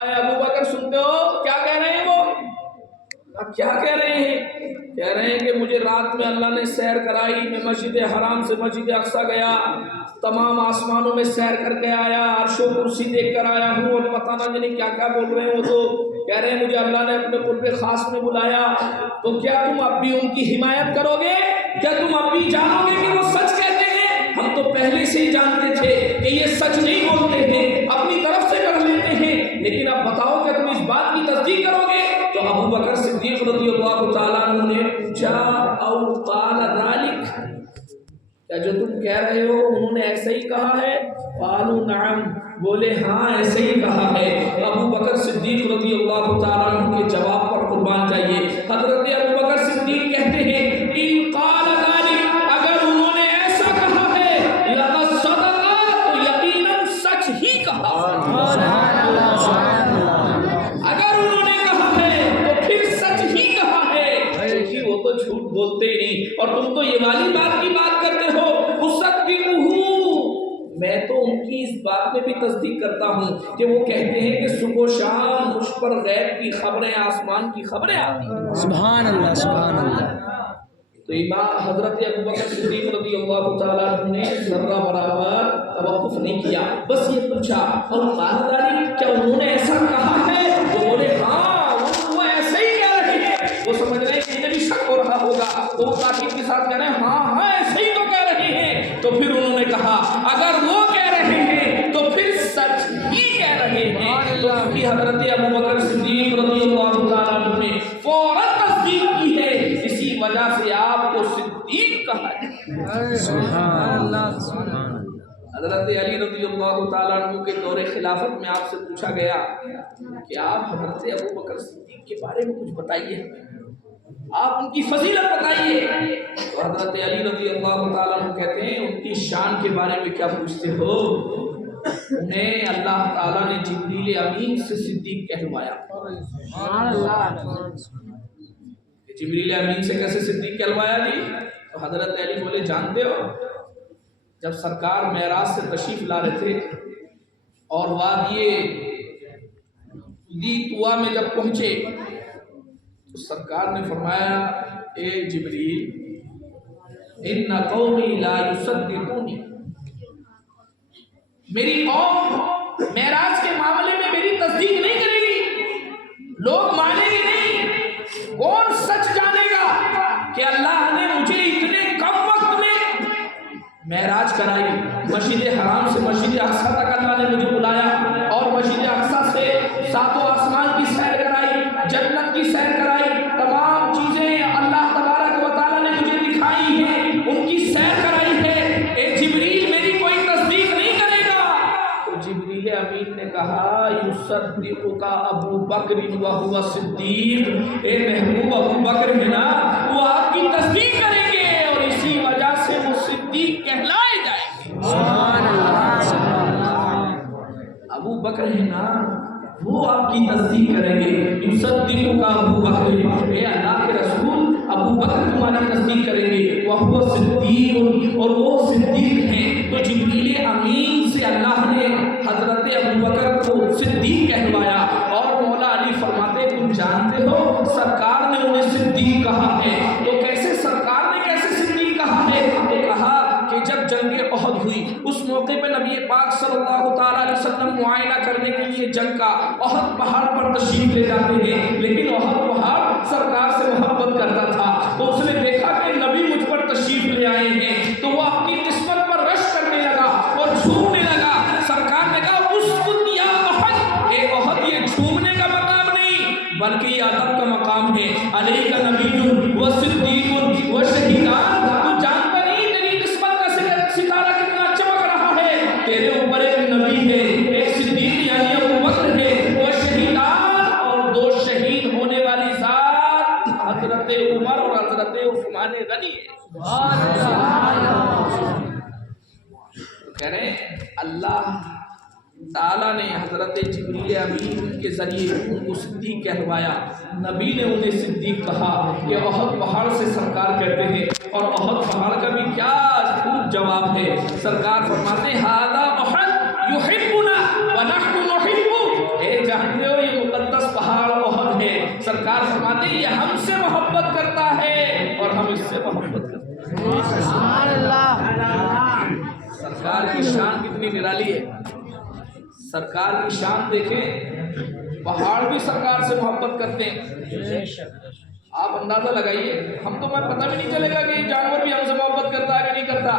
ابو بکر سنتے ہو کیا کہہ رہے ہیں وہ؟ کیا کہہ رہے ہیں؟ کہہ رہے ہیں کہ مجھے رات میں اللہ نے سیر کرائی، میں مسجد حرام سے مسجد اقصی گیا، تمام آسمانوں میں سیر کر کے آیا، عرش و کرسی دیکھ کر آیا ہوں، اور پتہ نہ جانے کیا کیا بول رہے ہیں وہ تو کہہ رہے ہیں مجھے اللہ نے اپنے قرب خاص میں بلایا۔ تو کیا تم اب بھی ان کی حمایت کرو گے؟ کیا تم اب بھی جانو گے کہ وہ سچ کہتے ہیں؟ ہم تو پہلے سے ہی جانتے تھے کہ یہ سچ نہیں بولتے ہیں، اپنی طرف سے کر لیتے ہیں، لیکن اب بتاؤ کہ تم اس بات کی تصدیق کرو گے؟ تو ابو بکر صدیق رضی اللہ تعالیٰ عنہ نے پوچھا او قال ذلک، کیا جو تم کہہ رہے ہو انہوں نے ایسے ہی کہا ہے؟ قالوا نعم، بولے ہاں ایسے ہی کہا ہے۔ ابو بکر صدیق رضی اللہ تعالیٰ عنہ کے جواب پر قربان چاہیے۔ حضرت ابو بکر صدیق کہتے ہیں ان قال ذلک، اگر انہوں نے ایسا کہا ہے لقد صدق، تو یقیناً سچ ہی کہا۔ اگر انہوں نے کہا ہے تو پھر سچ ہی کہا ہے، کیونکہ وہ تو جھوٹ بولتے ہی نہیں، اور تم تو یہ والی بات کی بات کرتے ہو اصدقہ، میں تو ان کی اس بات میں بھی تصدیق کرتا ہوں کہ وہ کہتے ہیں کہ صبح و شام مجھ پر غیب کی خبریں، آسمان کی خبریں آتی ہیں۔ سبحان اللہ سبحان اللہ۔ تو امام حضرت ابو بکر صدیق رضی اللہ تعالیٰ عنہ نے ذرہ برابر توقف نہیں کیا، بس یہ پوچھا اور قاضی کیا انہوں نے ایسا کہا ہے؟ وہ بولے ہاں وہ ایسے ہی کہہ رہے ہیں۔ وہ سمجھ رہے ہیں کہ انہیں بھی شک ہو رہا ہوگا، تو وہ تاکید کے ساتھ کہہ رہے ہیں ہاں ہاں ایسے ہی تو کہہ رہے ہیں۔ تو پھر انہوں نے کہا اگر وہ کہہ رہے ہیں تو پھر سچ ہی کہہ رہے ہیں۔ تو کیونکہ حضرت ابو بکر صدیق رضی اللہ تعالیٰ عنہ نے فوراً تصدیق کی ہے، اسی وجہ سے آپ کو صدیق کہا ہے۔ سبحان اللہ سبحان اللہ۔ حضرت علی رضی اللہ تعالیٰ عنہ کے دور خلافت میں آپ سے پوچھا گیا کہ آپ حضرت ابو بکر صدیق کے بارے میں کچھ بتائیے، آپ ان کی فضیلت بتائیے۔ تو حضرت علی رضی اللہ تعالیٰ عنہ کہتے ہیں ان کی شان کے بارے میں کیا پوچھتے ہو؟ انہیں اللہ تعالیٰ نے جبریل امین سے صدیق کہلوایا۔ جبریل امین سے کیسے صدیق کہلوایا جی؟ تو حضرت علی بولے جانتے ہو جب سرکار معراج سے تشریف لا رہے تھے اور وادی طوا میں جب پہنچے تو سرکار نے فرمایا اے جبریل ان قومی لا یصدقونی، میری قوم معراج کے معاملے میں میری تصدیق نہیں کرے گی، لوگ مانیں گے نہیں۔ کون سچ جانے گا کہ اللہ نے مجھے اتنے کم وقت میں معراج کرائی، مسجد حرام سے مسجد اقصی تک اللہ نے مجھے بلایا، اور مسجد اقصی سے ساتوں آسمان کی سیر کرائی، جنت کی سیر کرائی، تمام چیزیں اللہ تبارک و تعالیٰ نے مجھے دکھائی ہیں، ان کی سیر کرائی ہے۔ اے جبریل میری کوئی تصدیق نہیں کرے گا؟ تو جبریل امین نے کہا یصدقک ابو بکر وہو صدیق، اے محبوب ابو بکر ہے نا وہ آپ کی تصدیق کریں گے، اور اسی وجہ سے وہ صدیق کہلائے جائیں گے۔ سبحان اللہ سبحان اللہ۔ ابو بکر ہے نا وہ آپ کی تصدیق کریں گے۔ یصدقک ابو بکر، اے اللہ کے رسول ابو بکر تمہاری تصدیق کریں گے، وہو صدیق، اور وہ صدیق ہیں۔ تو جبریل امین سے اللہ نے حضرت ابو بکر کو صدیق کہلوایا، اور مولا علی فرماتے تم جانتے ہو سرکار نے انہیں صدیق کہا ہے۔ تو کیسے سرکار نے کیسے صدیق کہا ہے؟ تو کہا کہ جب جنگ احد ہوئی اس موقع پہ نبی پاک صلی اللہ تعالیٰ علیہ وسلم معائنہ کرنے کے لیے جنگ کا احد پہاڑ پر تشریف لے جاتے ہیں، لیکن احد پہاڑ سرکار سے محبت کرتا تھا، تو اس نے دیکھا کہ نبی مجھ پر تشریف لے آئے ہیں، تو وہ اپنی قسمت پر رش کرنے لگا اور جھومنے لگا۔ سرکار نے کہا اسکت یا احد، اے احد یہ جھومنے کا مقام نہیں بلکہ یہ ادب کا مقام ہے۔ علیک نبی و صدیق و شہیدان، تو جانتا نہیں تیری قسمت کا ستارہ کتنا چمک رہا ہے، تیرے اوپر ایک نبی ہے، ایک صدیق یعنی ابو بکر ہے، وہ شہیدان، اور دو شہید ہونے والی ذات حضرت عمر اور حضرت عثمان غنی ہے۔ کہہ رہے ہیں اللہ تعالیٰ نے حضرت جبریل امین کے ذریعے ان کو صدیق کہلوایا، نبی نے انہیں صدیق کہا کہ احد پہاڑ سے سرکار کہتے ہیں، اور احد پہاڑ کا بھی کیا خوب جواب ہے۔ سرکار فرماتے ھذا احد یحبنا ونحن نحبہ، اے جانتے ہو سرکار فرماتے ہیں یہ ہم سے محبت کرتا ہے اور ہم اس سے محبت کرتے ہیں۔ سبحان اللہ۔ سرکار کی شان کتنی نرالی ہے، سرکار کی شان دیکھیں، پہاڑ بھی سرکار سے محبت کرتے ہیں۔ آپ اندازہ لگائیے، ہم تو میں پتہ بھی نہیں چلے گا کہ یہ جانور بھی ہم سے محبت کرتا ہے کہ نہیں کرتا،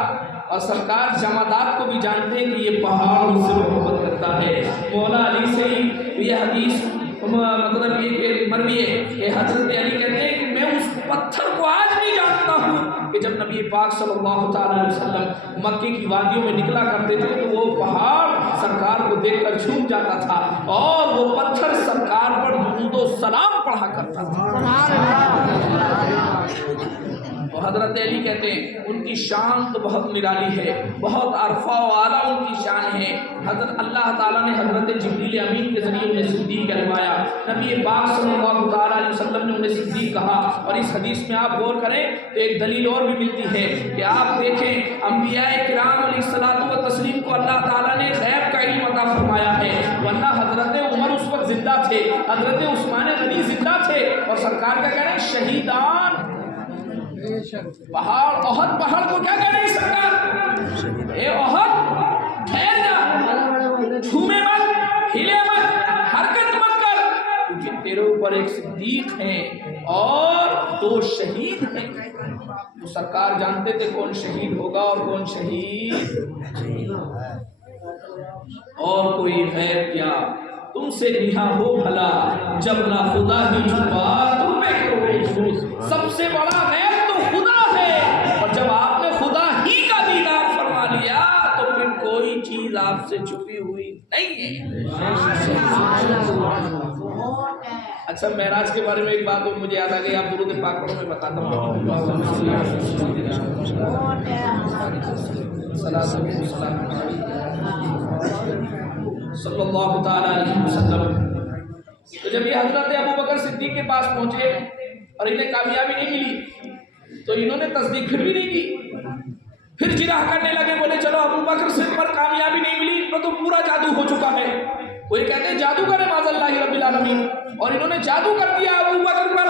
اور سرکار جمادات کو بھی جانتے ہیں کہ یہ پہاڑ ان سے محبت کرتا ہے۔ مولا علی سے ہی یہ حدیث مطلب یہ کہ مروی ہے کہ حضرت علی کہتے ہیں کہ میں اس پتھر کو آج بھی جانتا ہوں کہ جب نبی پاک صلی اللہ تعالیٰ علیہ وسلم مکے کی وادیوں میں نکلا کرتے تھے تو وہ پہاڑ سرکار کو دیکھ کر جھوم جاتا تھا اور وہ پتھر سرکار پر درود و سلام پڑھا کرتا تھا۔ تو حضرت علی کہتے ہیں ان کی شان تو بہت نرالی ہے، بہت عرفہ و اعلیٰ ان کی شان ہے۔ حضرت اللہ تعالیٰ نے حضرت جبریل امین کے ذریعے انہیں صدیق کہلوایا، نبی پاک صلی اللہ تعالیٰ علیہ وسلم نے انہیں صدیق کہا۔ اور اس حدیث میں آپ غور کریں تو ایک دلیل اور بھی ملتی ہے کہ آپ دیکھیں انبیاء کرام علیہ الصلوۃ والتسلیم کو اللہ تعالیٰ نے غیب کا علم عطا فرمایا ہے، ورنہ حضرت عمر اس وقت زندہ تھے، حضرت عثمان غنی زندہ تھے، اور سرکار کا کہہ رہے ہیں شہیدان پہاڑ احد پہاڑ کو کیا کہہ رہے ہیں سرکار، اے احد ٹھہر جا، جھومے مت، ہلے مت، حرکت مت کر، کیونکہ تیرے اوپر ایک صدیق ہیں اور دو شہید ہیں۔ تو سرکار جانتے تھے کون شہید ہوگا اور کون شہید، اور کوئی غیر کیا تم سے نہا ہو بھلا، جب نہ خدا ہی چھپا تم میں کرو، سب سے بڑا غیر تو خدا ہے، اور جب آپ نے خدا ہی کا دیدار فرما لیا تو پھر کوئی چیز آپ سے چھپی ہوئی نہیں ہے۔ اچھا معراج کے بارے میں ایک بات مجھے یاد آ گئی، آپ درود پاک پڑھو، میں بتاتا ہوں۔ صلی اللہ تعالیٰ علیہ وسلم۔ تو جب یہ حضرت ابو بکر صدیق کے پاس پہنچے اور انہیں کامیابی نہیں ملی تو انہوں نے تصدیق پھر بھی نہیں کی، پھر جراح کرنے لگے، بولے چلو ابو بکر صدیق پر کامیابی نہیں ملی تو پورا جادو ہو چکا ہے، وہ یہ کہتے ہیں جادوگر ہے معاذ اللہ رب العالمین، اور انہوں نے جادو کر دیا ابو بکر پر،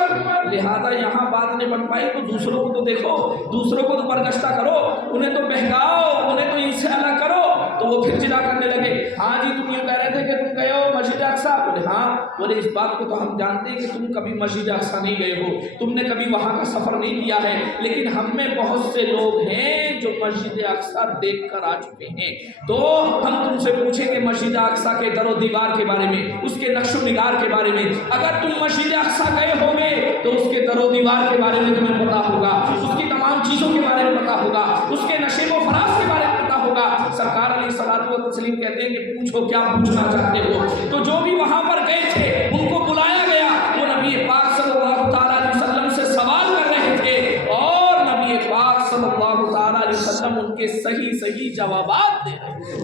لہذا یہاں بات نہیں بن پائی تو دوسروں کو تو دیکھو، دوسروں کو تو برگشتہ کرو، انہیں تو بہکاؤ، انہیں تو ان سے الگ کرو۔ تو وہ پھر جدا کرنے لگے، ہاں جی تم یہ کہہ رہے تھے کہ تم گئے ہو مسجد اقصیٰ، بولے ہاں، بولے اس بات کو تو ہم جانتے ہیں کہ تم کبھی مسجد اقصیٰ نہیں گئے ہو، تم نے کبھی وہاں کا سفر نہیں کیا ہے، لیکن ہم میں بہت سے لوگ ہیں جو مسجد اقصیٰ دیکھ کر آ چکے ہیں، تو ہم تم سے پوچھیں گے مسجد اقصیٰ کے در و دیوار کے بارے میں، اس کے نقش و نگار کے بارے میں، اگر تم مسجد اقصیٰ گئے ہوگے تو اس کے در و دیوار کے بارے میں تمہیں پتا ہوگا، اس کی تمام چیزوں کے بارے میں پتا ہوگا، اس کے نشیب و فراز کے بارے میں پتا ہوگا۔ سرکار علیہ الصلوۃ والتسلیم کہتے ہیں کہ پوچھو کیا پوچھنا چاہتے ہو، تو جو بھی وہاں پر گئے تھے ان کو بلایا گیا، وہ نبی پاک صلی اللہ تعالیٰ علیہ وسلم سے سوال کر رہے تھے اور نبی پاک صلی اللہ تعالیٰ علیہ وسلم ان کے صحیح جوابات دے رہے تھے۔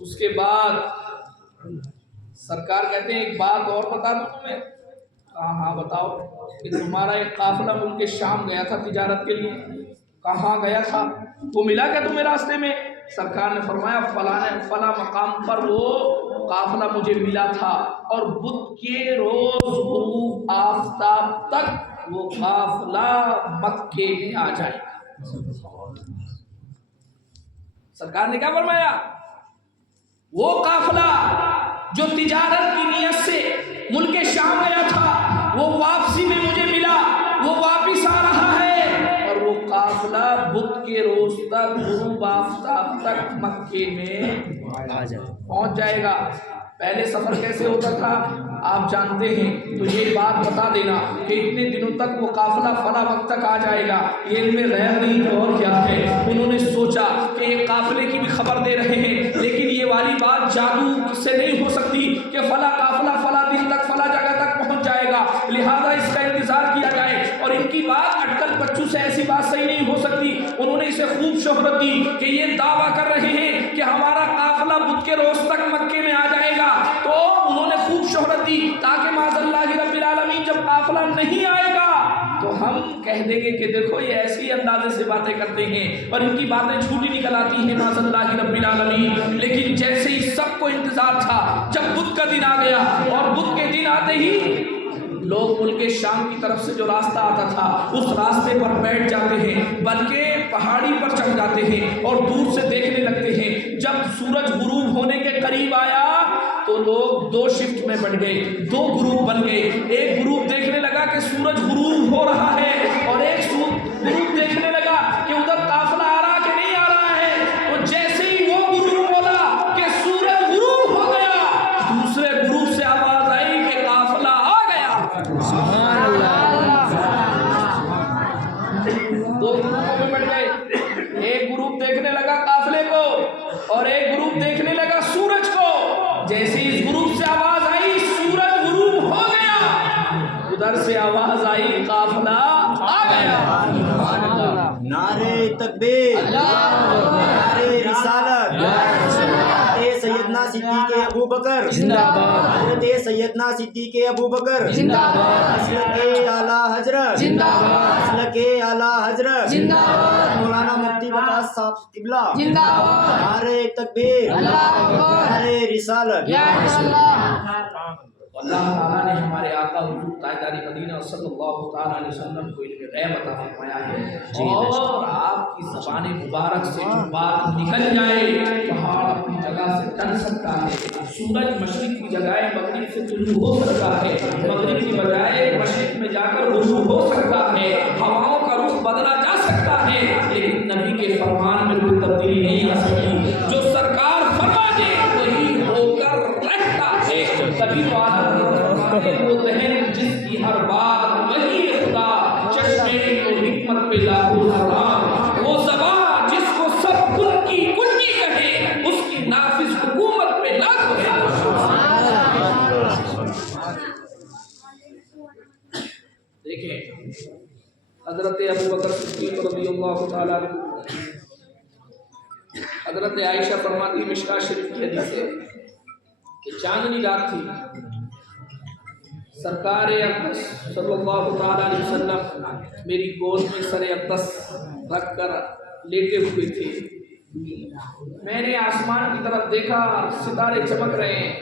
اس کے بعد سرکار کہتے ہیں ایک بات اور بتا دوں تمہیں، ہاں بتاؤ، کہ تمہارا ایک قافلہ ملک شام گیا تھا تجارت کے لیے، کہاں گیا تھا، وہ ملا کیا تمہیں راستے میں؟ سرکار نے فرمایا فلاں مقام پر وہ قافلہ مجھے ملا تھا، اور بدھ کے روز غروب آفتاب تک وہ قافلہ مکے میں آ جائے گا۔ سرکار نے کیا فرمایا؟ وہ قافلہ جو تجارت کی نیت سے ملک شام گیا تھا وہ واپسی میں مجھے ملا، وہ واپس آ رہا ہے، اور وہ قافلہ بدھ کے روز تک غروب آفتاب تک مکے میں پہنچ جائے گا۔ پہلے سفر کیسے ہوتا تھا آپ جانتے ہیں، تو یہ بات بتا دینا کہ اتنے دنوں تک وہ قافلہ فلاں وقت تک آ جائے گا، یہ ان میں غیر نہیں تو اور کیا ہے۔ انہوں نے سوچا کہ ایک قافلے کی بھی خبر دے رہے ہیں، لیکن یہ والی بات جادو سے نہیں ہو سکتی کہ فلاں قافلہ فلاں دن تک فلاں جگہ تک پہنچ جائے گا، لہذا اس کا انتظار کیا جائے، اور ان کی بات اٹکل بچوں سے ایسی بات صحیح نہیں ہو سکتی۔ انہوں نے اسے خوب شہرت دی کہ یہ دعویٰ کر رہے ہیں کہ ہمارا قافلہ بدھ کے روز تک مکے میں آ جائے گا، تو انہوں نے خوب شہرت دی تاکہ معاذ اللہ رب العالمین جب قافلہ نہیں آئے گا تو ہم کہہ دیں گے کہ دیکھو یہ ایسی اندازے سے باتیں کرتے ہیں اور ان کی باتیں جھوٹی نکل آتی ہیں معاذ اللہ رب العالمین۔ لیکن جیسے ہی سب کو انتظار تھا، جب بدھ کا دن آ گیا اور بدھ کے دن آ جاتے ہی لوگ ملک شام کی طرف سے جو راستہ آتا تھا اس راستے پر بیٹھ جاتے ہیں، بلکہ پہاڑی پر چڑھ جاتے ہیں اور دور سے دیکھنے لگتے ہیں۔ جب سورج غروب ہونے کے قریب آیا تو لوگ دو شفٹ میں بٹ گئے، دو گروپ بن گئے۔ ایک گروپ دیکھنے لگا کہ سورج غروب ہو رہا ہے اور ایک گروپ دیکھنے لگا کہ ادھر قافلہ آ رہا کہ نہیں آ رہا ہے۔ تو جیسے ہی وہ گروپ بولا کہ سورج غروب ہو گیا، دوسرے گروپ سے آواز آئی کہ قافلہ آ گیا۔ سبحان اللہ، دو گروپوں میں بٹ گئے، ایک گروپ دیکھنے لگا قافلے کو اور ایک گروپ دیکھنے لگا سورج کو۔ جیسے اس گروپ سے آواز آئی سورج غروب ہو گیا، ادھر سے آواز آئی قافلہ آ گیا۔ نعرے تکبیر، نعرے رسالت، حضرت سیدنا صدیق ابو بکر زندہ باد، حضرت سیدنا صدیق ابو بکر زندہ باد، مسلک اعلیٰ حضرت زندہ باد، مسلک اعلیٰ حضرت زندہ باد، مولانا مفتی وقاص صاحب قبلہ، زندہ باد، نعرے تکبیر، اللہ اکبر، نعرے رسالت۔ یا رسول اللہ۔ اللہ تعالیٰ نے ہمارے آقا حضور تاجدار مدینہ صلی اللہ تعالیٰ علیہ وسلم کو علم غیب عطا فرمایا ہے، اور آپ کی زبان مبارک سے جو بات نکل جائے پہاڑ اپنی جگہ سے ٹل سکتا ہے، سورج مشرق کی جگہ مغرب سے طلوع ہو سکتا ہے، مغرب کی بجائے مشرق میں جا کر غروب ہو سکتا ہے، ہواؤں کا رخ بدلا جا سکتا ہے، لیکن نبی کے فرمان میں کوئی تبدیلی نہیں آ سکتی۔ جو سرکار فرما دے وہی ہو کر رہتا ہے۔ تبھی تو وہ ذہن جس کی ہر بات وہی خدا، چشمے کو حکمت پہ لاگو حرام، وہ زبان جس کو سب کن کی کنجی کہے اس کی نافذ حکومت پہ لاگو ہے۔ دیکھیں حضرت ابو بکر صدیق رضی اللہ تعالیٰ عنہ، حضرت عائشہ فرماتی مشکاۃ شریف کی حدیث ہے کہ چاندنی رات تھی، سرکار اقدس صلی اللہ تعالیٰ علیہ وسلم میری گود میں سر اقدس رکھ کر لیٹے ہوئے تھے۔ میں نے آسمان کی طرف دیکھا، ستارے چمک رہے ہیں۔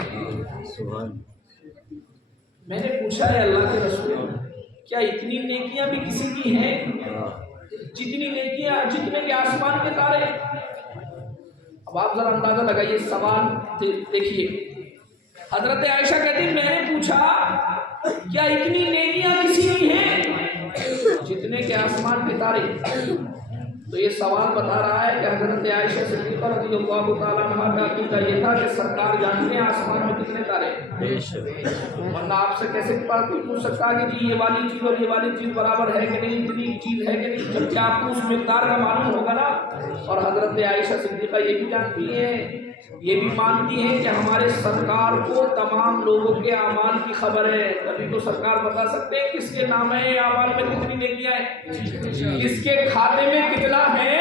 میں نے پوچھا ہے اللہ کے رسول کیا اتنی نیکیاں بھی کسی کی ہیں؟ جتنی نیکیاں جتنے کے آسمان کے تارے۔ اب آپ ذرا اندازہ لگائیے، سوال دیکھیے، حضرت عائشہ کہتی میں نے پوچھا کیا اتنی نیکیاں کسی کی ہیں جتنے کے آسمان کے تارے؟ تو یہ سوال بتا رہا ہے کہ حضرت عائشہ صدیقہ رضی اللہ تعالیٰ عنہا کا عقیدہ یہ تھا کہ سرکار جانتے ہیں آسمان میں کتنے تارے، ورنہ آپ سے کیسے بات پوچھ سکتا کہ جی یہ والی چیز اور یہ والی چیز برابر ہے کہ نہیں، اتنی چیز ہے کہ نہیں، جبکہ آپ کو اس مقدار کا معلوم ہوگا نا۔ اور حضرت عائشہ صدیقہ یہ بھی جانتی ہیں، یہ بھی مانتی ہیں کہ ہمارے سرکار کو تمام لوگوں کے اعمال کی خبر ہے، تبھی تو سرکار بتا سکتے ہیں کس کے نام ہے اعمال میں کتنی نیکیاں ہیں، کس کے کھاتے میں کتنا ہے،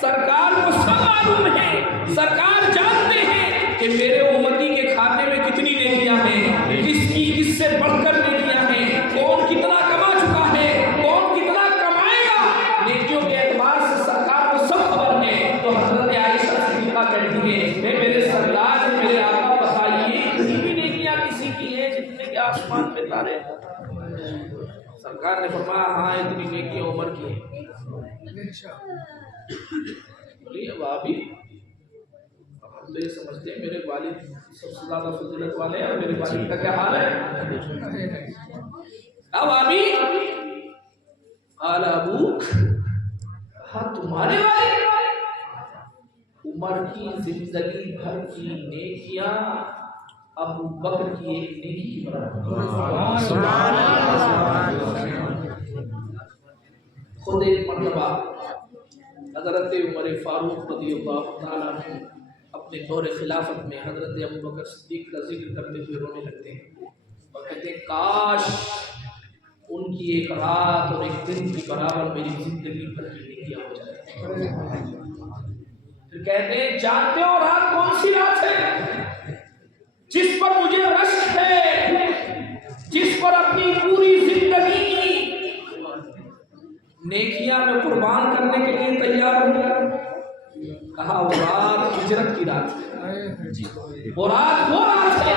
سرکار کو سب معلوم ہے۔ سرکار جانتے ہیں کہ میرے امتی کے کھاتے میں کتنی نیکیاں ہیں، کس سے بڑھ کر نیکیاں ہیں، کون کتنا کما چکا ہے، کون کتنا کمائے گا، نیکیوں کے اعتبار سے سرکار کو سب خبر ہے۔ تو حضرت عائشہ صدیقہ کہتی ہے میرے سردار میرے آقا بتائیے اتنی بھی نیکیاں کسی کی ہیں جتنے کے آسمان پہ تارے؟ سرکار نے فرمایا ہاں اتنی نیکیاں عمر کی ہیں۔ بولیے اب آپ ہی ہم تو یہ سمجھتے ہیں میرے والد سب سے زیادہ فضیلت والے ہیں، میرے والد کا کیا حال ہے؟ اب ابھی ابو ہاں تمہارے والد عمر کی زندگی بھر کی نیکیاں ابو بکر کی ایک نیکی کی برابر۔ خود ایک مرتبہ حضرت عمر فاروق رضی اللہ تعالیٰ عنہ اپنے دور خلافت میں حضرت ابو بکر صدیق کا ذکر کرتے ہوئے رونے لگتے ہیں اور کہتے ہیں کاش ان کی ایک رات اور ایک دن کی برابر میری زندگی بھر کی نیکیاں ہو جائے۔ پھر کہتے ہیں جانتے ہو رات کون سی رات ہے جس پر مجھے رشک ہے، جس پر اپنی پوری زندگی کی نیکیاں میں قربان کرنے کے لیے تیار ہوں؟ کہا وہ رات ہجرت کی رات ہے، وہ رات ہے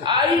2.5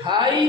2.5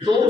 2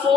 100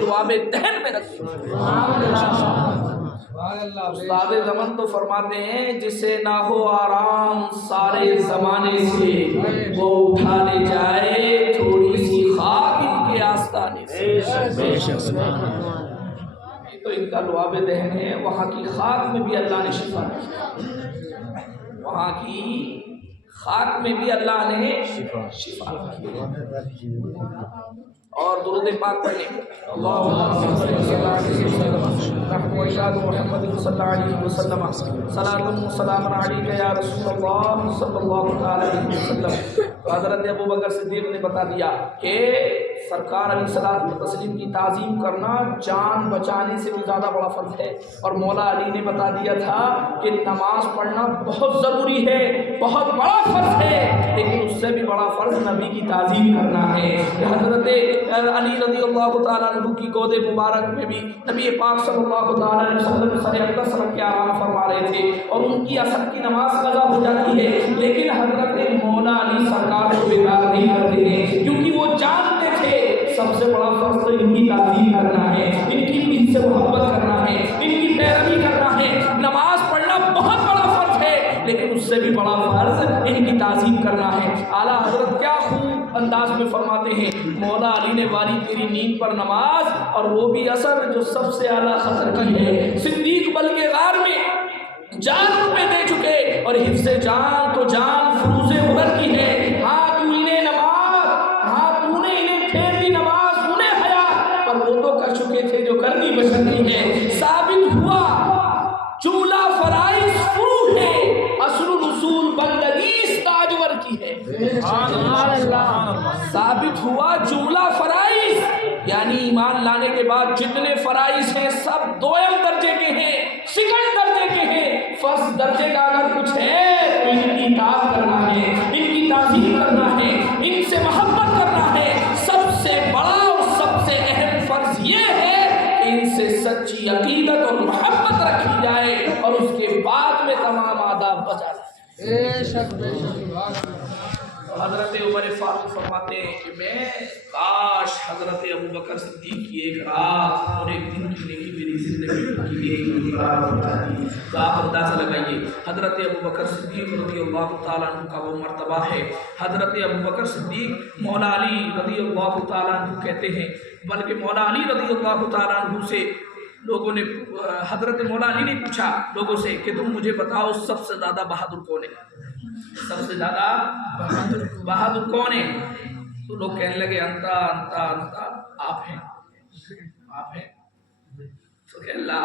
لعاب دہن میں رکھے۔ استاد زمن تو فرماتے ہیں جسے نہ ہو آرام سارے زمانے سے وہ اٹھا لے جائے تھوڑی سی خاک ان کے آستانے سے۔ تو ان کا لعاب دہن ہے، وہاں کی خاک میں بھی اللہ نے شفا رکھی، وہاں کی خاک میں بھی اللہ نے شفا رکھی۔ اور درود پاک پڑھیں اللہم صلی اللہ علیہ وسلم صلاۃ و سلام علیک یا رسول اللہ صلی اللہ علیہ وسلم۔ تو حضرت ابو بکر صدیق نے بتا دیا کہ سرکار علیہ الصلوۃ والتسلیم کی تعظیم کرنا جان بچانے سے بھی زیادہ بڑا فرض ہے، اور مولا علی نے بتا دیا تھا کہ نماز پڑھنا بہت ضروری ہے، بہت بڑا فرض ہے، لیکن اس سے بھی بڑا فرض نبی کی تعظیم کرنا ہے۔ حضرت علی رضی اللہ تعالیٰ عنہ کی گود مبارک میں بھی نبی پاک صلی اللہ تعالیٰ علیہ وسلم سر اقدس رکھ کے آرام فرما رہے تھے، اور ان کی عصر کی نماز قضا ہو جاتی ہے، لیکن حضرت مولا علی سرکار کو بیدار نہیں کرتے ہیں، کیونکہ وہ جانتے تھے سب سے بڑا فرض تو ان کی تعظیم کرنا ہے، ان سے محبت کرنا ہے، ان کی پیروی کرنا ہے۔ نماز پڑھنا بہت بڑا فرض ہے، لیکن اس سے بھی بڑا فرض ان کی تعظیم کرنا ہے۔ اعلیٰ حضرت کیا خوب انداز میں فرماتے ہیں، مولا علی نے واری تیری نیند پر نماز، اور وہ بھی اثر جو سب سے اعلیٰ خطر کی ہے۔ صدیق بلکہ غار میں جان ان پہ دے چکے، اور حفظ جان تو جان فروز عمر کی ہے۔ ہاں تو انہیں نماز، ہاں تو نے انہیں پھیر دی نماز، انہیں حیا، پر وہ تو کر چکے تھے جو کرنی بشرنی ہے۔ ثابت ہوا جملہ فرائض فرو ہے، اصل رسول بندگی تاجور کی ہے۔ ثابت ہوا جملہ فرائض یعنی ایمان لانے کے بعد جتنے فرائض ہیں سب دویم درجے کے ہیں، سیکنڈ درجے کے ہیں۔ فرسٹ درجے کا اگر کچھ ہے تو ان کی اطاعت کرنا ہے، ان کی تعظیم کرنا ہے، ان سے محبت کرنا ہے۔ سب سے بڑا اور سب سے اہم فرض یہ ہے کہ ان سے سچی عقیدت اور محبت رکھی جائے، اور اس کے بعد میں تمام آداب بجا جائے۔ حضرت عمر فاروق فرماتے ہیں کہ میں کاش حضرت ابوبکر صدیق کی ایک رات اور ایک دن کی نیکی میری زندگی کی ایک رات ہوتا ہے۔ تو آپ اندازہ لگائیے حضرت ابوبکر صدیق رضی اللہ تعالیٰ عنہ کا وہ مرتبہ ہے۔ حضرت ابوبکر صدیق مولا علی رضی اللہ تعالیٰ عنہ کہتے ہیں، بلکہ مولا علی رضی اللہ تعالیٰ عنہ سے لوگوں نے، حضرت مولا علی نے پوچھا لوگوں سے کہ تم مجھے بتاؤ سب سے زیادہ بہادر کون ہے، سب سے زیادہ بہادر کون ہے؟ تو لوگ کہنے لگے انتا انتا انتا، آپ ہیں، آپ ہیں۔ تو کہ اللہ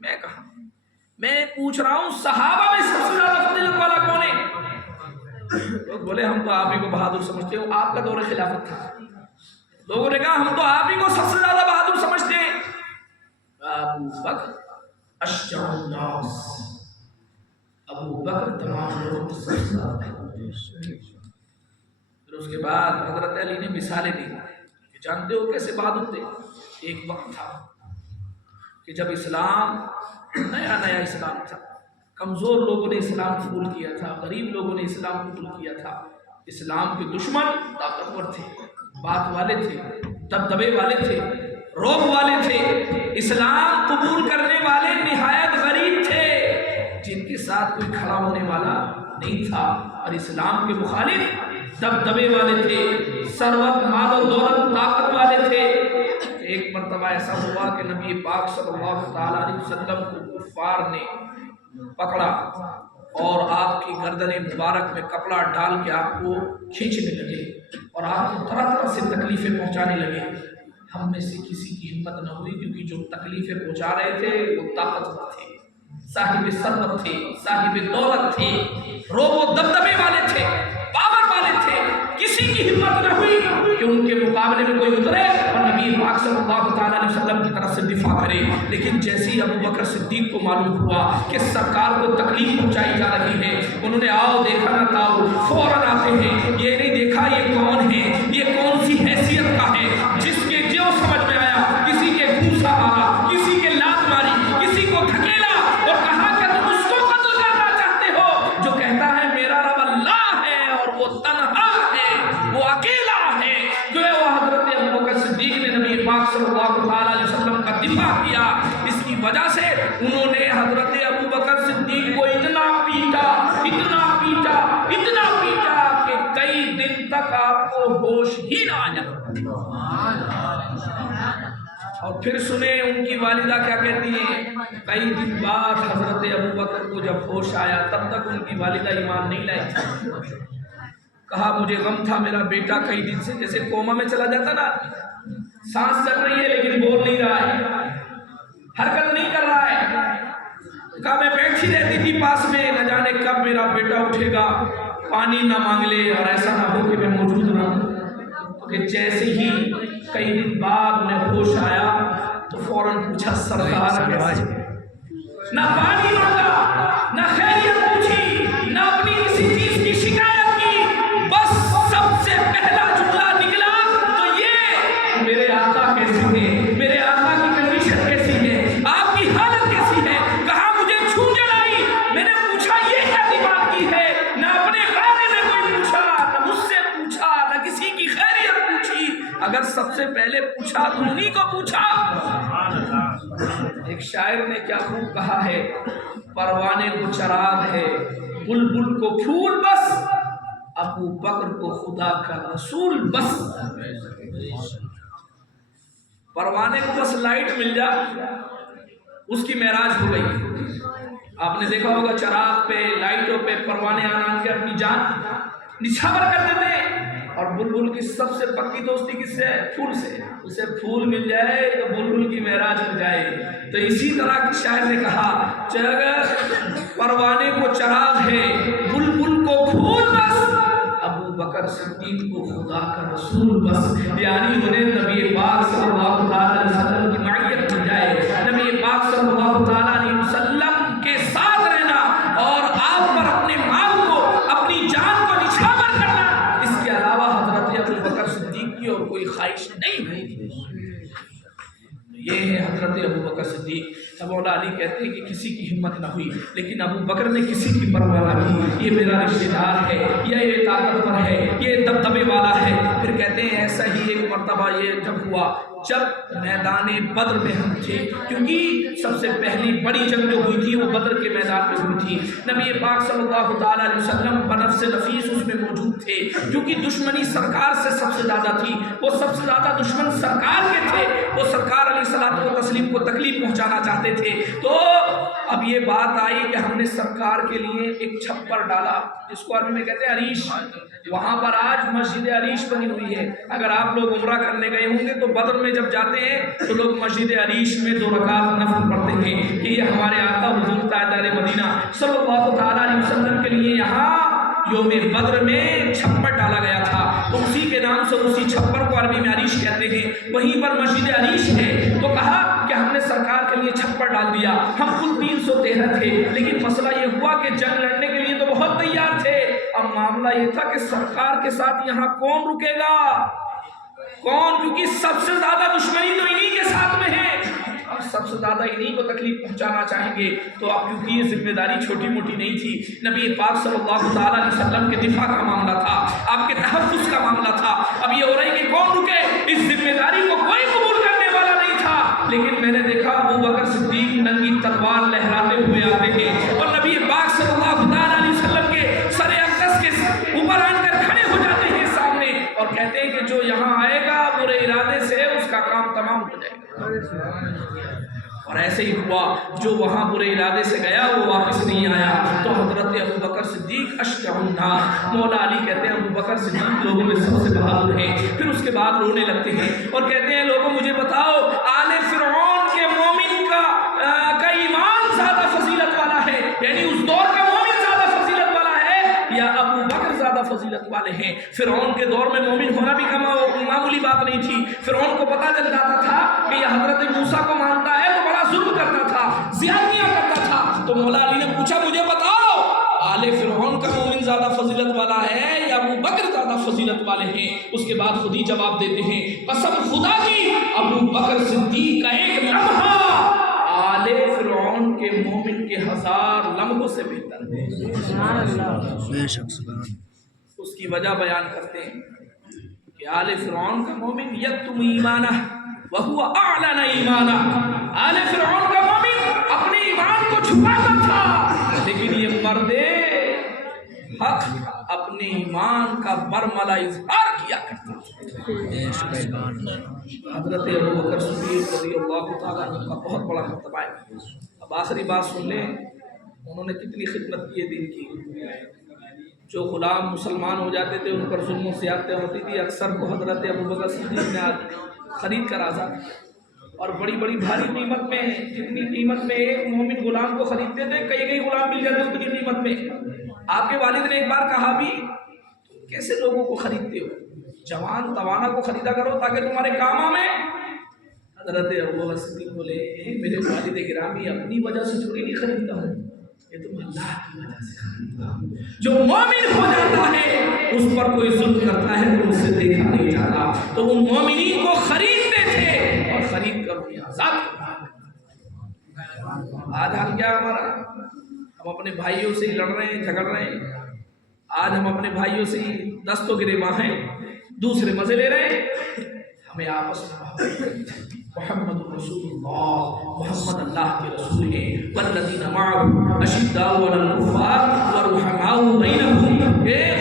میں کہاں، میں پوچھ رہا ہوں صحابہ میں سب سے زیادہ فضیلت والا کون ہے؟ لوگ بولے ہم تو آپ ہی کو بہادر سمجھتے ہو، آپ کا دور خلافت تھا۔ لوگوں نے کہا ہم تو آپ ہی کو سب سے زیادہ بہادر سمجھتے ہیں۔ ابو بکر اشجع الناس، ابو بکر تمام لوگوں سے سب سے زیادہ۔ پھر اس کے بعد حضرت علی نے مثالیں دی کہ جانتے ہو کیسے بہادر تھے۔ ایک وقت تھا کہ جب اسلام نیا نیا اسلام تھا، کمزور لوگوں نے اسلام قبول کیا تھا، غریب لوگوں نے اسلام قبول کیا تھا۔ اسلام کے دشمن طاقتور تھے، بات والے تھے، دبدبے والے تھے، روب والے تھے۔ اسلام قبول کرنے والے نہایت غریب تھے، جن کے ساتھ کوئی کھڑا ہونے والا نہیں تھا، اور اسلام کے مخالف دبدبے والے تھے، ثروت مال و دولت طاقت والے تھے۔ ایک مرتبہ ایسا ہوا کہ نبی پاک صلی اللہ تعالیٰ علیہ وسلم کو کفار نے پکڑا اور آپ کی گردن مبارک میں کپڑا ڈال کے آپ کو کھینچنے لگے، اور آپ کو طرح طرح سے تکلیفیں پہنچانے لگے۔ ہم میں سے کسی کی ہمت نہ ہوئی، کیونکہ جو تکلیفیں پہنچا رہے تھے وہ طاقتور تھے، صاحب ثروت تھے، صاحب دولت تھے، روب و دبدبے والے تھے، پاور والے تھے۔ کسی کی ہمت نہ ہوئی کہ ان کے مقابلے میں کوئی اترے اور نبی پاک صلی اللہ تعالیٰ علیہ وسلم کی طرف سے دفاع کرے۔ لیکن جیسے ہی ابوبکر صدیق کو معلوم ہوا کہ سرکار کو تکلیف پہنچائی جا رہی ہے، انہوں نے آؤ دیکھا نہ تاؤ فوراً آتے ہیں۔ یہ نہیں دیکھا یہ کون ہے، یہ کون سی حیثیت کا ہے، جس کے جو سمجھ میں آیا کسی کے گھوسا مارا، کسی کے لات ماری، کسی کو دھکیلا اور کہا کہ تم اس کو قتل کرنا چاہتے ہو جو کہتا ہے میرا رب اللہ ہے اور وہ تنہا ہے، وہ اکیلا ہے۔ جو ہے وہ حضرت ابوبکر صدیق نے نبی وجہ سے انہوں نے حضرت ابو بکر صدیق کو اتنا پیٹا کہ کئی دن تک آپ کو ہوش ہی نہ آیا۔ اور پھر سنیں ان کی والدہ کیا کہتی ہیں، کئی دن بعد حضرت ابو بکر کو جب ہوش آیا، تب تک ان کی والدہ ایمان نہیں لائی تھی۔ کہا مجھے غم تھا میرا بیٹا کئی دن سے جیسے کوما میں چلا جاتا نا، سانس چل رہی ہے لیکن بول نہیں رہا ہے، حرکت نہیں کر رہا ہے۔ کہا میں بیٹھی رہتی تھی پاس میں، نہ جانے کب میرا بیٹا اٹھے گا، پانی نہ مانگ لے اور ایسا نہ ہو کہ میں موجود نہ ہوں۔ تو کہ جیسے ہی کئی دن بعد میں ہوش آیا تو فوراً پوچھا سرکار کیسے؟ نہ پانی مانگا، نہ خیریت پوچھی، نہ اپنی کسی چیز کی شکایت کی، بس سب سے پہلا جملہ نکلا تو یہ میرے آقا کیسے ہیں، میرے آقا کی کنڈیشن کیسی ہے، آپ کی حالت کیسی ہے۔ کہا مجھے چھوجن آئی، میں نے پوچھا یہ کیسی بات کی ہے، نہ اپنے بارے میں کوئی پوچھا، نہ مجھ سے پوچھا، نہ کسی کی خیریت پوچھی، اگر سب سے پہلے پوچھا تو انہی کو پوچھا۔ ایک شاعر نے کیا خوب کہا ہے، پروانے کو چراغ ہے، بلبل کو پھول بس، ابو بکر کو خدا کا رسول بس۔ پروانے کو بس لائٹ مل جائے اس کی معراج ہو گئی۔ آپ نے دیکھا ہوگا چراغ پہ، لائٹوں پہ پروانے آن کے اپنی جان نچھاور کر دیتے ہیں، اور بلبل کی سب سے پکی دوستی کس سے ہے؟ پھول سے۔ اسے پھول مل جائے تو بلبل کی معراج ہو جائے۔ تو اسی طرح کی شاعر نے کہا اگر پروانے کو چراغ ہے، بلبل کو پھول بس، ابو بکر صدیق کو خدا کا رسول بس، یعنی انہیں نبی پاک صلی اللہ علیہ وسلم کی معیت مل جائے، نبی پاک صلی اللہ علیہ وسلم کے ساتھ رہنا اور آپ پر اپنے مال کو، اپنی جان کو نچھاور کرنا، اس کے علاوہ حضرت ابو بکر صدیق کی اور کوئی خواہش نہیں ہوئی۔ یہ ہے حضرت ابو بکر صدیق۔ مولا علی کہتے ہیں کہ کسی کی ہمت نہ ہوئی لیکن ابو بکر نے کسی کی پرواہ نہ کی، یہ میرا رشتہ دار ہے، یہ طاقتور ہے، یہ دبدبے والا ہے۔ پھر کہتے ہیں ایسا ہی ایک مرتبہ یہ جب ہوا جب میدان بدر میں ہم تھے، کیونکہ سب سے پہلی بڑی جنگ جو ہوئی تھی وہ بدر کے میدان میں ہوئی تھی۔ نبی پاک صلی اللہ علیہ وسلم بنفس نفیس اس میں موجود تھے، کیونکہ دشمنی سرکار سے سب سے زیادہ تھی، وہ سب سے زیادہ دشمن سرکار کے تھے، وہ سرکار علیہ الصلوۃ والتسلیم کو تکلیف پہنچانا چاہتے تھے۔ تو اب یہ بات آئی کہ ہم نے سرکار کے لیے ایک چھپر ڈالا جس کو عربی میں کہتے ہیں عریش، وہاں پر آج مسجد عریش بنی ہوئی ہے۔ اگر آپ لوگ عمرہ کرنے گئے ہوں گے تو بدر میں جب جاتے ہیں تو لوگ مسجد عریش میں 2 رکعت نفل پڑھتے ہیں کہ یہ ہمارے آقا حضور تاجدار مدینہ صلی اللہ علیہ وسلم کے لیے یہاں یوم بدر میں چھپر ڈالا گیا تھا، تو اسی کے نام سے اسی چھپر کو عربی میں عریش کہتے ہیں، وہیں پر مسجد عریش ہے۔ تو کہا کہ ہم نے سرکار کے لیے چھپر ڈال دیا، ہم کل 313 تھے، لیکن مسئلہ یہ ہوا کہ جنگ لڑنے کے لیے تو بہت تیار تھے، اب معاملہ یہ تھا کہ سرکار کے ساتھ یہاں کون رکے گا، کون، کیونکہ سب سے زیادہ دشمنی تو انہی کے ساتھ میں ہے، اب سب سے زیادہ انہی کو تکلیف پہنچانا چاہیں گے۔ تو اب کیونکہ یہ ذمہ داری چھوٹی موٹی نہیں تھی، نبی پاک صلی اللہ علیہ وسلم کے دفاع کا معاملہ تھا، آپ کے تحفظ کا معاملہ تھا، اب یہ ہو رہا ہے کہ کون رکے، اس ذمہ داری کو کوئی قبول کرنے والا نہیں تھا۔ لیکن میں نے دیکھا ابو بکر صدیق ننگی تلوار لہراتے ہوئے آتے ہیں اور نبی پاک صلی اللہ علیہ وسلم کے سر اقدس کے اوپر آن کر کھڑے ہو جاتے ہیں سامنے اور کہتے ہیں کہ جو یہاں آئے گا برے ارادے سے اس کا کام تمام ہو جائے گا۔ اور ایسے ہی ہوا، جو وہاں برے ارادے سے گیا وہ واپس نہیں آیا۔ تو حضرت ابو بکر صدیق اشجع الناس، مولا علی کہتے ہیں ابو بکر صدیق لوگوں میں سب سے بہادر ہیں۔ پھر اس کے بعد رونے لگتے ہیں اور کہتے ہیں لوگوں مجھے بتاؤ آل فرعون کے مومن کا ایمان زیادہ فضیلت والا ہے، یعنی اس دور کا مومن زیادہ فضیلت والا ہے یا ابو بکر زیادہ فضیلت والے ہیں؟ فرعون کے دور میں مومن ہونا بھی معمولی بات نہیں تھی، فرعون کو پتہ چل جاتا تھا کہ یہ حضرت موسیٰ کو مانتا ہے تو بڑا ظلم کرتا تھا، زیادتیاں کرتا تھا۔ تو مولا علی نے پوچھا مجھے بتاؤ آل فرعون کا مومن زیادہ فضیلت والا ہے یا ابو بکر زیادہ فضیلت والے ہیں؟ اس کے بعد خود ہی جواب دیتے ہیں قسم خدا کی ابو بکر صدیق کا ایک لمحہ آل فرعون کے مومن کے 1000 لمحوں سے بہتر ہے۔ اس کی وجہ بیان کرتے ہیں کہ آل فرعون کا مومن یکتم ایمانہ، وَهُوَ أَعْلَنَ إِيمَانًا آل فرعون کا مومن اپنے ایمان کو چھپاتا تھا، لیکن یہ مرد حق اپنے ایمان کا برملا اظہار کیا کرتا تھا۔ حضرت ابوبکر صدیق رضی اللہ تعالیٰ عنہ کا بہت بڑا مرتبہ ہے۔ اب آخری بات سن لیں، انہوں نے کتنی خدمت کی ہے دین کی۔ جو غلام مسلمان ہو جاتے تھے ان پر ظلم و زیادتیاں ہوتی تھی، اکثر کو حضرت ابوبکر صدیق نے خرید کر آزاد کیا، اور بڑی بڑی بھاری قیمت میں، جتنی قیمت میں ایک مومن غلام کو خریدتے تھے کئی غلام مل جاتے اتنی قیمت میں۔ آپ کے والد نے ایک بار کہا بھی کیسے لوگوں کو خریدتے ہو، جوان توانا کو خریدا کرو تاکہ تمہارے کام آئے۔ حضرت ابوبکر صدیق بولے میرے والد گرامی اپنی وجہ سے تھوڑی نہیں خریدتا ہوں، یہ تم اللہ کی وجہ سے خریدتا ہوں۔ جو مومن ہو جاتا ہے اس پر کوئی ظلم کرتا ہے تو اسے دیکھا نہیں جاتا، تو ان مومنین کو خریدتے تھے اور خرید کر انہیں آزاد کرتا۔ آج حال کیا ہمارا، ہم اپنے بھائیوں سے ہی لڑ رہے ہیں، جھگڑ رہے ہیں۔ آج ہم اپنے بھائیوں سے ہی دستوں گریباں ہیں، دوسرے مزے لے رہے ہیں۔ ہمیں آپس میں محمد رسول اللہ، محمد اللہ کے رسول ہیں، والذین معه اشداء علی الکفار ورحماء بینہم۔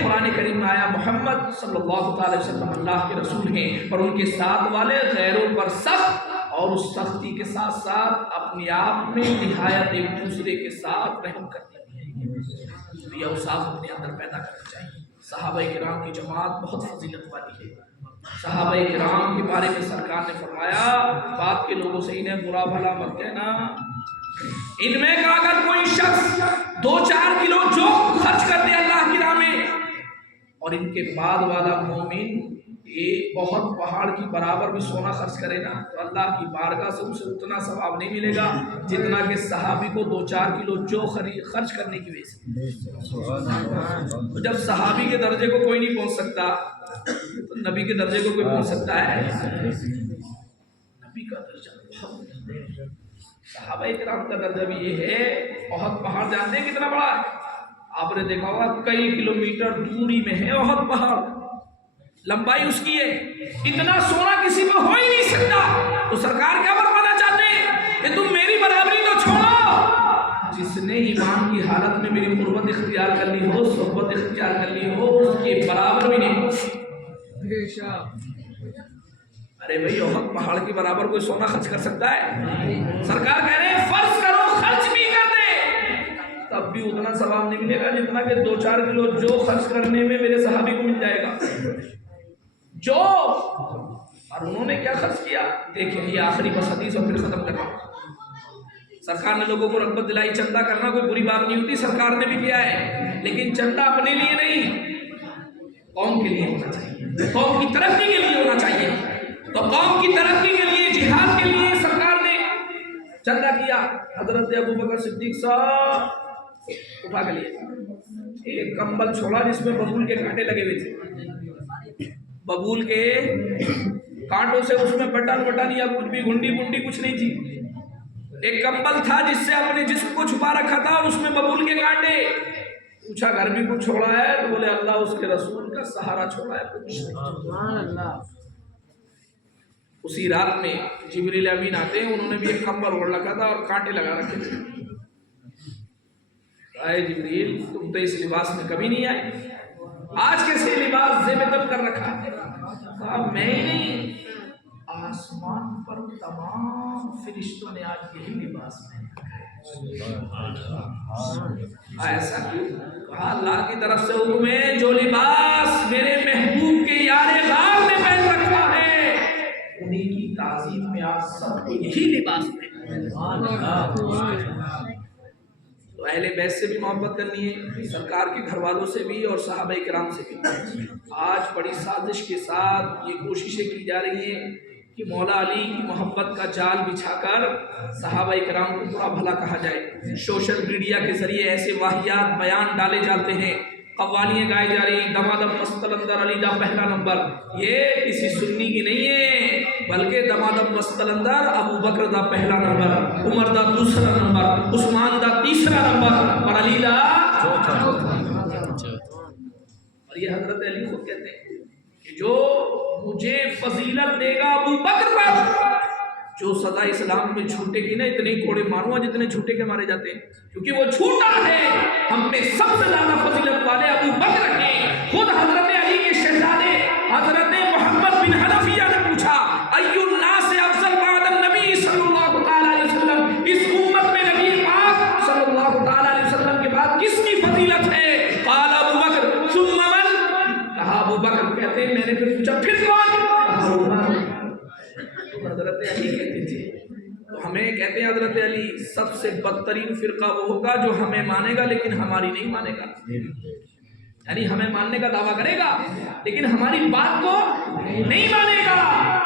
قرآن کریم میں آیا محمد صلی اللہ تعالی وسلم اللہ کے رسول ہیں اور ان کے ساتھ والے غیروں پر سخت، اور اس سختی کے ساتھ ساتھ اپنے آپ میں نہایت ایک دوسرے کے ساتھ رحم کرتے ہیں۔ یہ اوصاف اپنے اندر پیدا کرنا چاہیے۔ صحابہ کرام کی جماعت بہت فضیلت والی ہے۔ صحابہ کرام کے بارے میں سرکار نے فرمایا بعد کے لوگوں سے انہیں برا بھلا مت کہنا، ان میں کا اگر کوئی شخص 2-4 کلو جو خرچ کر دے اللہ کی راہ میں، اور ان کے بعد والا مومن یہ بہت پہاڑ کی برابر بھی سونا خرچ کرے نا تو اللہ کی بارگاہ سے اسے اتنا ثواب نہیں ملے گا جتنا کہ صحابی کو 2-4 کلو جو خرچ کرنے کی وجہ سے۔ جب صحابی کے درجے کو کوئی نہیں پہنچ سکتا تو نبی کے درجے کو کوئی پہنچ سکتا ہے؟ نبی کا درجہ بہت، صحابہ کرام کا درجہ بھی یہ ہے۔ احد پہاڑ جانتے ہیں کتنا بڑا ہے؟ آپ نے دیکھا ہوگا کئی کلومیٹر دوری میں ہے احد پہاڑ، لمبائی اس کی ہے، اتنا سونا کسی میں ہو ہی نہیں سکتا۔ تو سرکار کیا فرمانا چاہتے ہیں کہ تم میری برابری تو چھوڑو، جس نے ایمان کی حالت میں میری قربت اختیار کر لی ہو، صحبت اختیار کر لی ہو، اس کے برابر بھی نہیں ہوتی۔ ارے بھائی احد پہاڑ کے برابر کوئی سونا خرچ کر سکتا ہے؟ سرکار کہہ رہے ہیں فرض کرو خرچ بھی کر دے تب بھی اتنا ثواب نہیں ملے گا جتنا کہ 2-4 کلو جو خرچ کرنے میں میرے صحابی کو مل جائے گا جو۔ اور انہوں نے کیا خرچ کیا دیکھیں، یہ آخری بس حدیث اور پھر ختم کرنا۔ سرکار نے لوگوں کو رغبت دلائی، چندہ کرنا کوئی بری بات نہیں ہوتی، سرکار نے بھی کیا ہے، لیکن چندہ اپنے لیے نہیں، قوم کے لیے ہونا چاہیے، قوم کی ترقی کے لیے ہونا چاہیے۔ تو قوم کی ترقی کے لیے، جہاد کے لیے سرکار نے چندہ کیا۔ حضرت ابوبکر صدیق صاحب اٹھا کے لیے ایک کمبل چھوڑا جس میں ببول کے کانٹے لگے ہوئے تھے، ببول کے کانٹوں سے اس میں بٹن یا کچھ بھی گھنڈی منڈی کچھ نہیں تھی، ایک کمبل تھا جس سے اپنے جسم کو چھپا رکھا تھا اور اس میں ببول کے کانٹے۔ پوچھا گھر بھی کچھ چھوڑا ہے تو بولے اللہ اس کے رسول کا سہارا چھوڑا ہے، کچھ نہیں۔ اسی رات میں جبریل امین آتے ہیں، انہوں نے بھی ایک کمبل اوڑھ رکھا تھا اور کانٹے لگا رکھے تھے۔ اے جبریل تم تو اس لباس میں کبھی نہیں آئے، آج کیسے لباس زیب تب کر رکھا ہے؟ کہا میں ہی نہیں، آسمان پر تمام فرشتوں نے آج یہی لباس پہنا ہے۔ ایسا کیوں؟ کہا اللہ کی طرف سے حکم ہے، جو لباس میرے محبوب کے یار غار نے پہن رکھا ہے انہیں کی تعظیم میں آج سب کو یہی لباس پہنا۔ تو اہل بیت سے بھی محبت کرنی ہے، سرکار کے گھر والوں سے بھی اور صحابہ کرام سے بھی۔ آج بڑی سازش کے ساتھ یہ کوششیں کی جا رہی ہیں کہ مولا علی کی محبت کا جال بچھا کر صحابہ کرام کو برا بھلا کہا جائے۔ سوشل میڈیا کے ذریعے ایسے واہیات بیان ڈالے جاتے ہیں، قوالیاں گائے جا رہی ہیں، دمادم مستلندر علی دا پہلا نمبر، یہ کسی سنی کی نہیں ہے بلکہ دمادم مستلندر ابو بکر دا پہلا نمبر، عمر دا دوسرا نمبر، عثمان دا تیسرا نمبر اور علی دا چوتھا۔ اور یہ حضرت علی خود کہتے ہیں کہ جو مجھے فضیلت دے گا ابو بکر پر، جو سزا اسلام میں جھوٹے کی نا اتنے کوڑے ماروں جتنے جھوٹے کے مارے جاتے ہیں، کیونکہ وہ جھوٹا ہے۔ ہم نے سب سے زیادہ فضیلت والے ابو بکر ہیں۔ خود حضرت علی کے شہزادے حضرت محمد بن حنفیہ نے پوچھا ای الناس افضل بعد النبی صلی اللہ تعالی علیہ وسلم، اس امت میں نبی پاک صلی اللہ تعالی علیہ وسلم کے بعد کس کی فضیلت ہے؟ قال ابو بکر ثم من، کہا ابو بکر، کہتے ہیں میں نے پھر پوچھا پھر کون؟ حضرت علی کہتے تھے۔ تو ہمیں کہتے ہیں حضرت علی سب سے بدترین فرقہ وہ ہوگا جو ہمیں مانے گا لیکن ہماری نہیں مانے گا، یعنی ہمیں ماننے کا دعویٰ کرے گا لیکن ہماری بات کو نہیں مانے گا۔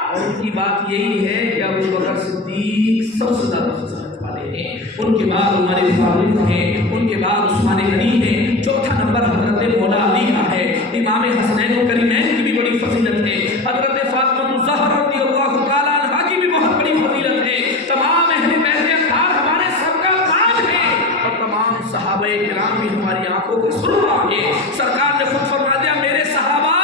اور ان کی بات یہی ہے کہ ابو بکر صدیق سب سے زیادہ فضیلت والے ہیں، ان کے بعد عمر فاروق ہیں، ان کے بعد عثمان غنی ہیں، چوتھا نمبر حضرت مولا علی کا ہے، امام حسنین و کریمین کی بھی بڑی فضیلت ہے، حضرت فاطمہ الزہرا رضی اللہ تعالیٰ عنہا کی بھی بہت بڑی فضیلت ہے، تمام اہل بیت اطہار ہمارے سب کا تاج ہے، اور تمام صحابہ کرام بھی ہماری آنکھوں کے سرما ہے۔ سرکار نے خود فرما دیا میرے صحابہ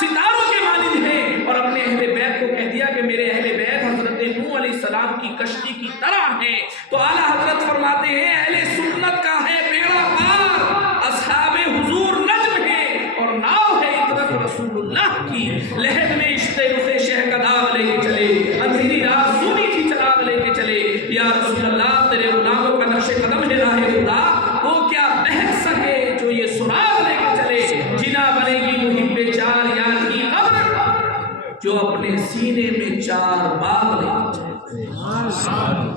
ستاروں کے مانند ہیں، اور اپنے اہل بیت کو کہہ دیا کہ میرے اہل بیت حضرت نوح علیہ السلام کی کشتی کی طرح ہیں۔ تو اعلیٰ حضرت فرماتے ہیں اہل سنت کا ہے بیڑا پار، اصحاب حضور نجم ہیں، اور ناؤ ہے عترت رسول اللہ کی، لہر میں عشق رخ شہ کا داغ لے کے چلے، اندھیری رات سونی تھی چراغ لے کے چلے، یا رسول اللہ تیرے غلاموں کا نقش قدم ہے راہ خدا، وہ کیا بہک سکے جو یہ سراغ لے کے چلے، جنا بنے گی محب چار یار کی قبر، جو اپنے سینے میں چار باغ لے کے چلے۔